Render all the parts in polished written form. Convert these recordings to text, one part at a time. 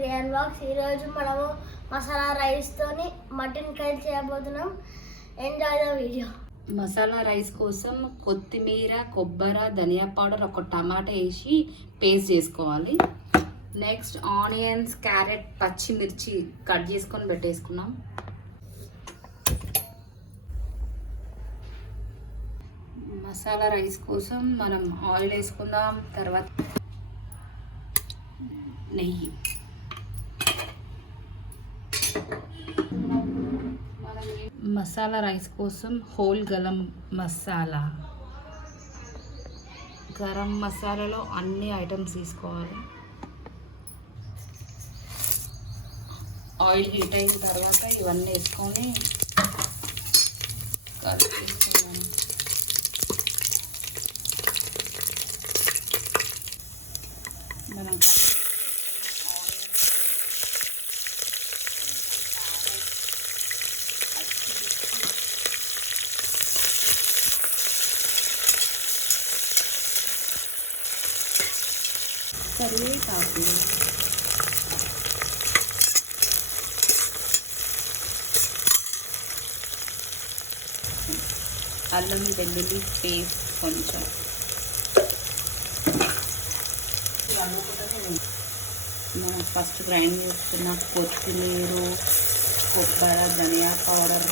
Rayon box. ఈరోజు మనము మసాలా రైస్తోని మటన్ కర్రీ చేయబోతున్నాం. Enjoy the video. Masala rice కోసం కొత్తిమీర, కొబ్బరి, ధనియా పౌడర్, ఒక టమాటా వేసి పేస్ట్ చేసుకోవాలి. నెక్స్ట్ ఆనియన్స్, క్యారెట్, పచ్చిమిర్చి కట్ చేసుకొని పెట్టేసుకున్నాం. మసాలా రైస్ కోసం మనం ఆయిల్ వేసుకుందాం. తర్వాత నెయ్యి. మసాలా రైస్ కోసం హోల్ గరం మసాలా. గరం మసాలాలో అన్ని ఐటమ్స్ తీసుకోవాలి. ఆయిల్ హీట్ అయిన తర్వాత ఇవన్నీ వేసుకొని కలిపేసుకున్నాను. మనం కరివేపాకు, అల్లం వెల్లుల్లి పేస్ట్ కొంచెం, మనం ఫస్ట్ గ్రైండ్ చేసుకున్న కొత్తిమీర, కొబ్బరి, ధనియా పౌడర్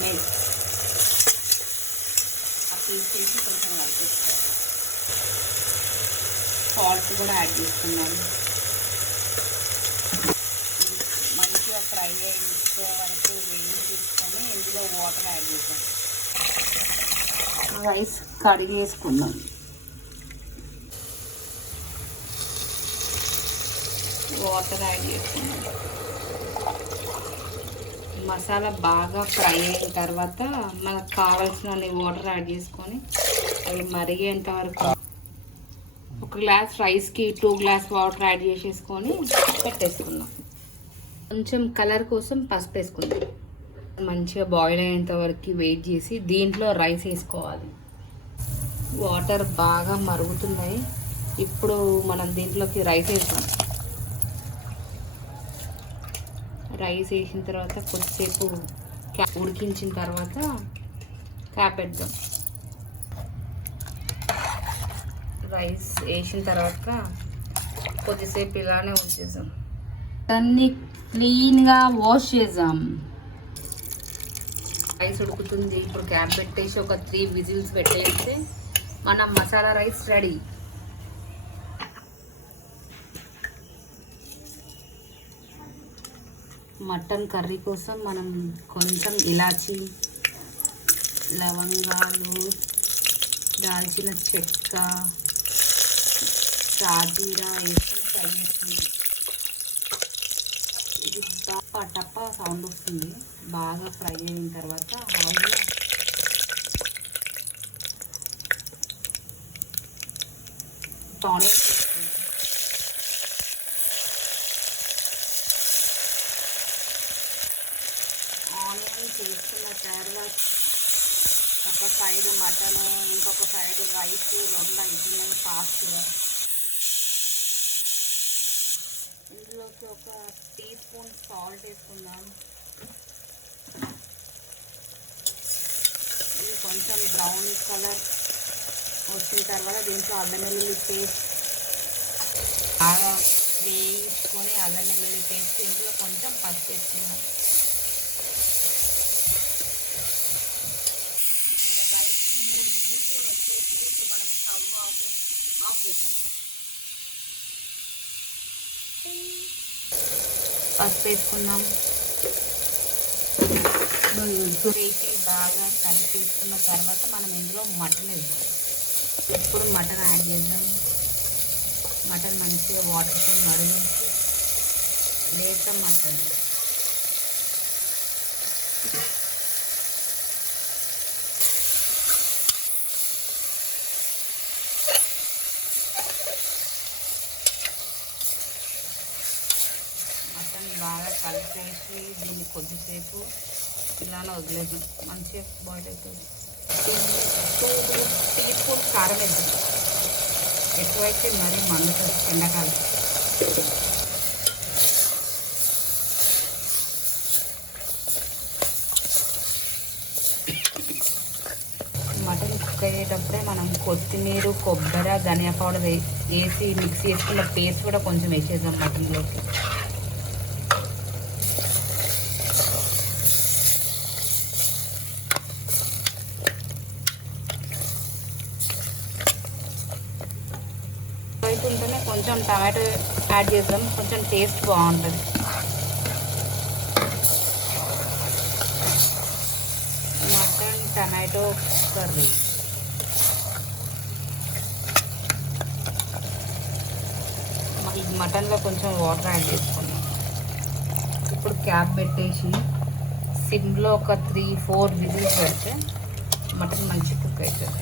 మిక్స్ ఆ పేస్ట్ చేసి కొంచెం కలిపేసుకోవాలి. సాల్ట్ కూడా యాడ్ చేసుకున్నాను. మంచిగా ఫ్రై అయ్యే వరకు వేడి చేసుకొని ఇందులో వాటర్ యాడ్ చేసాం. రైస్ కడిగి వేసుకుందాం. వాటర్ యాడ్ చేసుకున్నాం. మసాలా బాగా ఫ్రై అయిన తర్వాత మనకు కావాల్సిన వాటర్ యాడ్ చేసుకొని అవి మరిగేంత వరకు ఒక గ్లాస్ రైస్కి 2 గ్లాస్ వాటర్ యాడ్ చేసేసుకొని పెట్టేసుకుందాం. కొంచెం కలర్ కోసం పసుపు వేసుకుందాం. మంచిగా బాయిల్ అయ్యేంత వరకు వెయిట్ చేసి దీంట్లో రైస్ వేసుకోవాలి. వాటర్ బాగా మరుగుతున్నాయి. ఇప్పుడు మనం దీంట్లోకి రైస్ వేసాం. రైస్ వేసిన తర్వాత కొద్దిసేపు ఉడికించిన తర్వాత క్యాప్ పెడదాం. రైస్ వేసిన తర్వాత కొద్దిసేపు ఇలానే ఉంచేసాం. దాన్ని క్లీన్గా వాష్ చేద్దాం. రైస్ ఉడుకుతుంది. ఇప్పుడు క్యాప్ పెట్టేసి ఒక 3 విజిల్స్ పెట్టేస్తే మన masala rice ready. Mutton curry కోసం మనం కొంచెం ఇలాచి, లవంగాలు, దాల్చిన చెక్క, షాజీరా వేసుకొని ఫ్రై చేస్తుంది. ఇది టప్ప టప్ప సౌండ్ వస్తుంది. బాగా ఫ్రై అయిన తర్వాత ఆయిల్లో ఆనియన్స్ వేసుకుంది. ఆనియన్స్ వేసుకున్న తర్వాత ఒక సైడ్ మటన్, ఇంకొక సైడ్ రైస్, 2 అవుతున్నాయి ఫాస్ట్గా. ఇందులోకి ఒక టీ స్పూన్ సాల్ట్ వేసుకుందాం. ఇది కొంచెం బ్రౌన్ కలర్ వచ్చిన తర్వాత దీంట్లో అల్లం వెల్లుల్లి పేస్ట్ బాగా వేయించుకొని అల్లం వెల్లుల్లి పేస్ట్ ఇందులో కొంచెం పసుపు వేసుకుందాం. రైస్కి 3 విజిల్స్ కూడా వచ్చేసి ఇప్పుడు మనం స్టవ్ ఆఫ్ చేద్దాం. పసుపు వేసుకున్నాం. వేసి బాగా కలిపేసుకున్న తర్వాత మనం ఇందులో మటన్ వేద్దాం. ఇప్పుడు మటన్ యాడ్ చేద్దాం. మటన్ మంచిగా వాటర్తో మరిగించి వేస్తాం. మటన్ బాగా కలిపేసి దీన్ని కొద్దిసేపు ఇలానే వదిలేద్దాం. మంచిగా బాయిల్ అవుతుంది. 2 టీ స్పూన్ కారం వేద్దాం. ఎక్కువైతే మరీ మండుతుంది ఎండాకాలం. అయ్యేటప్పుడే మనం కొత్తిమీర, కొబ్బరి, ధనియా పౌడర్ వేసి మిక్స్ చేసుకున్న పేస్ట్ కూడా కొంచెం వేసేద్దాం మటన్లోకి. అవుతుంటేనే కొంచెం టమాటో యాడ్ చేద్దాం, కొంచెం టేస్ట్ బాగుంటుంది. Mutton tomato curry. ఈ మటన్లో కొంచెం వాటర్ యాడ్ చేసుకున్నాం. ఇప్పుడు క్యాప్ పెట్టేసి సిమ్లో ఒక 3-4 విజిల్స్ పెడితే మటన్ మంచి కుక్ అవుతుంది.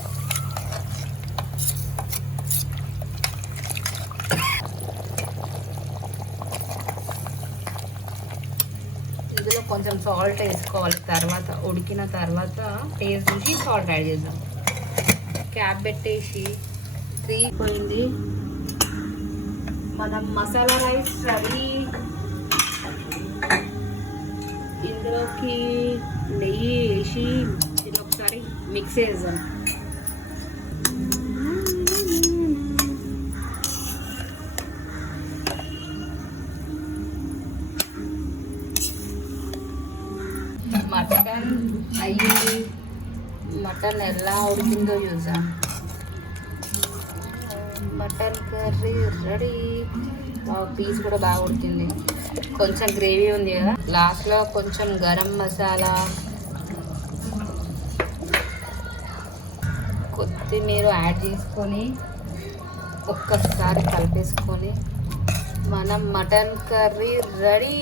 ఇందులో కొంచెం సాల్ట్ వేసుకోవాలి. తర్వాత ఉడికిన తర్వాత టేస్ట్ చూసి సాల్ట్ యాడ్ చేద్దాం. క్యాప్ పెట్టేసి 3 పోయింది. మనం మసాలా రైస్ రెడీ. ఇందులోకి నెయ్యి వేసి ఇది ఒకసారి మిక్స్ చేద్దాం. మటన్ అయ్యింది. మటన్ ఎలా ఉడికిందో చూద్దాం. Mutton curry ready. పీస్ కూడా బాగా ఉడికింది. కొంచెం గ్రేవీ ఉంది కదా, లాస్ట్లో కొంచెం గరం మసాలా, కొత్తిమీర యాడ్ చేసుకొని ఒక్కసారి కలిపేసుకొని మనం మటన్ కర్రీ రెడీ.